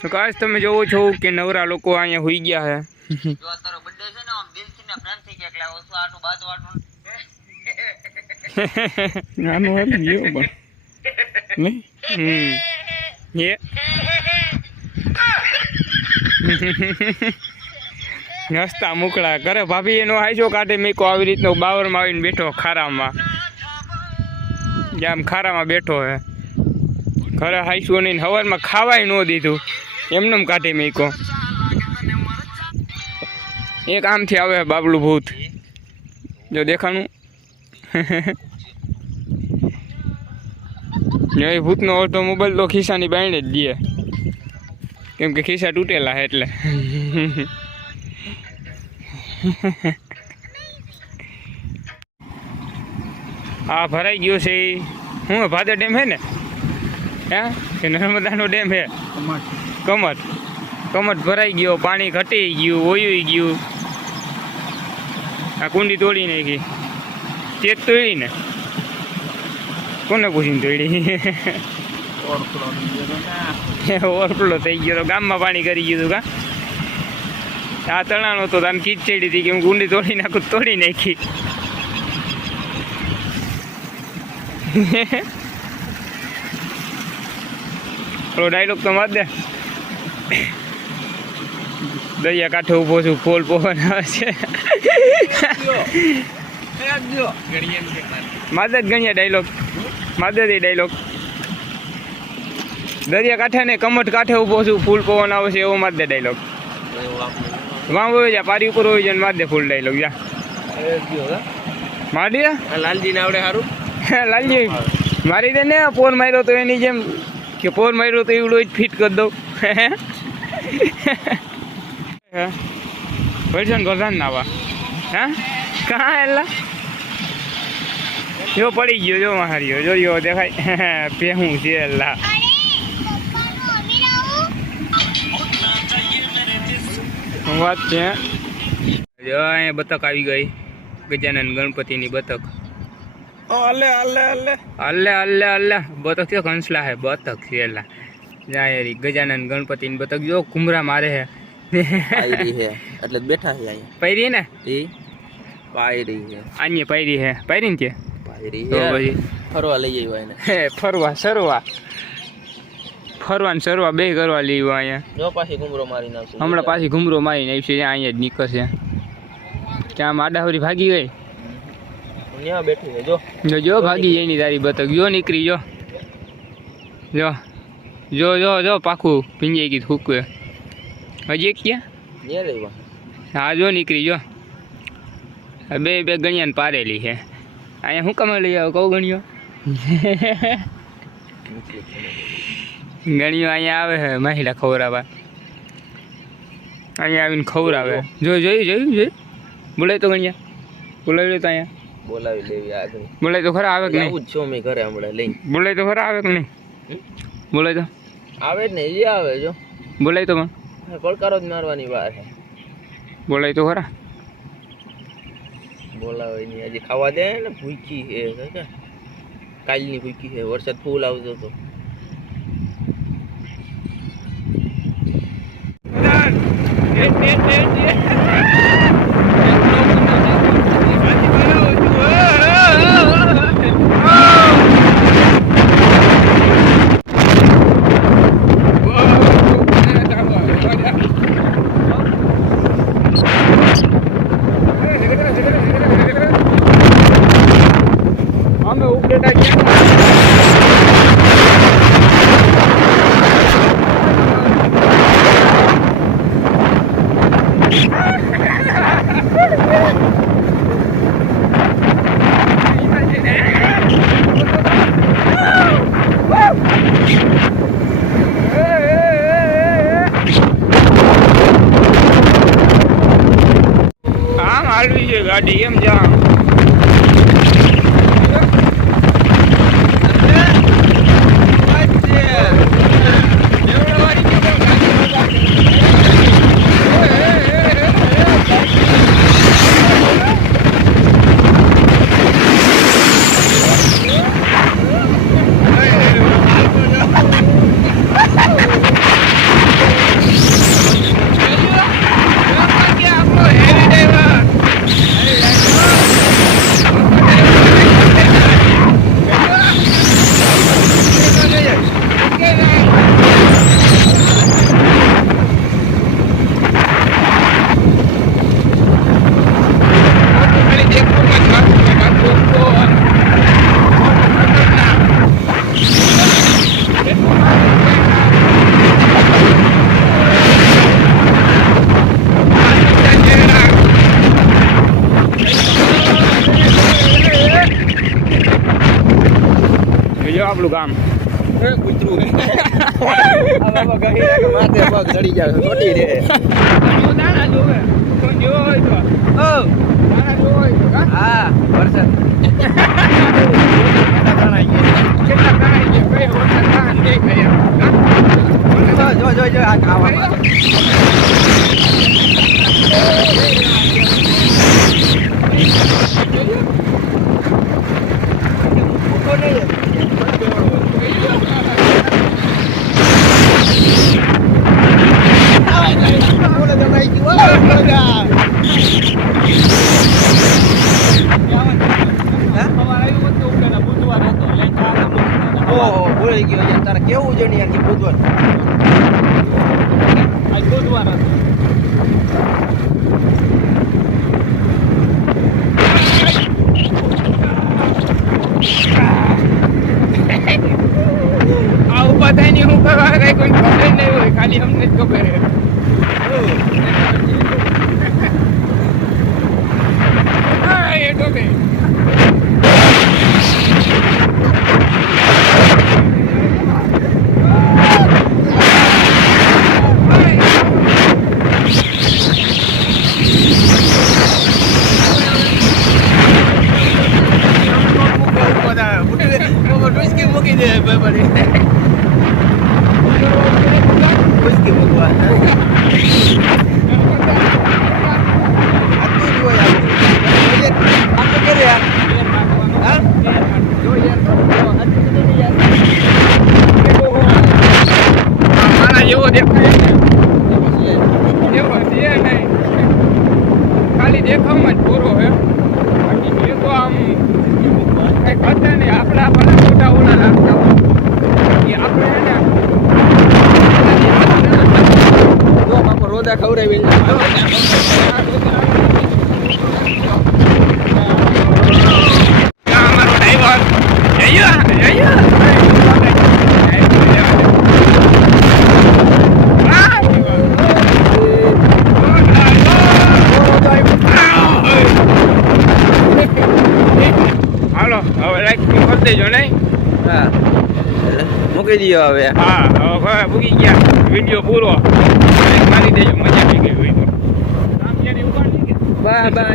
તો કાશ તમે જોવો છો કે નવરા લોકો અહીંયા હોઈ ગયા છે. નાનો હાલી ગયો પણ. નહીં એ. હસતા મુકડા કરે ભાભી એનો હાઈસો કાઢે મેકો આવી રીતનો બાવરમાં આવીને બેઠો ખારામાં. જે આમ ખારામાં બેઠો હે ઘરે હાઈસો નહીં હવારમાં ખાવાય ન દીધું. એમને કાઢે મેકો એક આમથી આવે બાબલું ભૂત. જો દેખાનું એ ભૂતનો ઓટોમોબાઈલ તો ખિસ્સાની બાયણે જ દે. કેમ કે ખિસ્સા તૂટેલા છે એટલે. આ ભરાઈ ગયો છે હું, ભાદર ડેમ હે ને? હે? કે નર્મદાનો ડેમ હે? કમટ કમટ ભરાઈ ગયો પાણી ઘટી ગયું ઓયું ગયું. આ કુંડી તોડી નાખી. તે જ તોડી ને? કોને પૂછીને તોડી? ઓવરફ્લો થઈ ગયો તો ગામમાં પાણી કરી ગયું કા? આ તણાણો તો આમ કીચ ચડી હતી કે હું કુંડી તોડી નાખું તોડી નાખી. પેલો ડાયલોગ તો માર દે. દરિયા કાંઠે ઊભો છું ફૂલ પવન આવે છે. જ ગણ્યા ડાયલોગ માદે ડાયલોગ દરિયા કાંઠે ને કમઠ કાંઠે ઊભો છું ફૂલ પવન આવે છે એવો માદે ડાયલોગ વાં હોય જા પારી ઉપર હોય જાય માદે ફૂલ ડાયલોગ જા. માર લાલજી ને આવડે સારું લાલજી મારી દે ને ફોન માર્યો તો એની જેમ કે પોર માર્યો તો એવડો જ ફિટ કરી દઉં. વૈશન ગોધાન નાવા હા? કાં એલા? જો પડી ગયો, જો માર્યો જોયો દેખાય. પેહું છે એલા. વાત છે. જો અહીંયા બતક આવી ગઈ ગજાનંદ ગણપતિની બતક. અલે અલ્લે અલ્લે અલ્લે બતક થયો કંસલા હે બતક છે જ્યાં જાય રી ગજાનંદ ગણપતિની બતક જો કુમરા મારે હે. પાયરી છે એટલે બેઠા છે અહીંયા. પૈરી ને? એ પાયરી છે આની પાયરી હે. પાયરી ને છે પાયરી તો છે પછી? ફરવા લઈ આવ્યો એને. હે ફરવા સરવા. ફરવા ને સરવા બે કરવા લઈ આવ્યો અહીંયા. જો પાછી ઘુમરો મારી નાખશું હમણાં પાછી ઘુમરો મારીને આવશે ત્યાં અહીંયા જ નીકળશે. ત્યાં માડાવરી ભાગી ગઈ? ત્યાં બેઠી છે જો. જો ભાગી જાય ની તારી બતક. જો નીકળી જો. જો. જો જો જો પાકું ભીંજાઈ ગઈ થૂકવે. હજી એક ક્યાં? હા જો નીકળી જો. બે બે ગણિયાને પારેલી છે. અહીંયા શું કમાઈ લઈ આવો? કહું ગણ્યો? ગણ્યો અહીંયા આવે છે મહિલા ખવડાવવા. અહીંયા આવીને ખવડાવે. જો જોયું જોયું જોયું? બોલાય તો ગણ્યા. બોલાવી તો અહીંયા. બોલાવી લેવી આગળ બોલાય તો ખરા આવે કે નહીં? આવું જ છું મેં ઘરે હમણાં લઈ બોલાય તો ખરા આવે કે નહીં? બોલાય તો. આવે જ ને એ આવે જો. બોલાય તો પણ. પડકારો જ મારવાની વાર છે. બોલાય તો ખરા. બોલાવે નહીં હજી ખાવા દે ને ભૂખી છે કાલની ભૂખી છે વરસાદ ફૂલ આવતો હતો பாட்டியும் આપણું ગામ. એ કૂતરું ભૂલી ગયો યાર તારે કેવું છે ને યાર કે બુધવાર? આ ઊભા થઈને હું કરવા કઈ કોઈ ખબર જ નહીં હોય ખાલી અમને જ ખબર હે હા, એ તો કે. મૂકી દે બરાબર ઉસકી મૂકવા આટલું જ હોય આટલું આટલું કરે યાર હા મારા જેવો દેખાય છે. એવો છે નહીં. ખાલી દેખાવમાં જ પૂરો હે બાકી એ તો આમ કઈ કરતા નહીં આપણા આપણા મોટા ઓલા લાગતા હોય આપણે હે ને રોદા ખવડાવી આ અમારો ડ્રાઈવર જઈએ જઈએ હાલો હવે લાઈક કરી દેજો નહીં? હા. મૂકી દો હવે. હા હવે મૂકી ગયા. વીડિયો પૂરો. મારી દેજો મજા આવી ગઈ હોય તો. બા બા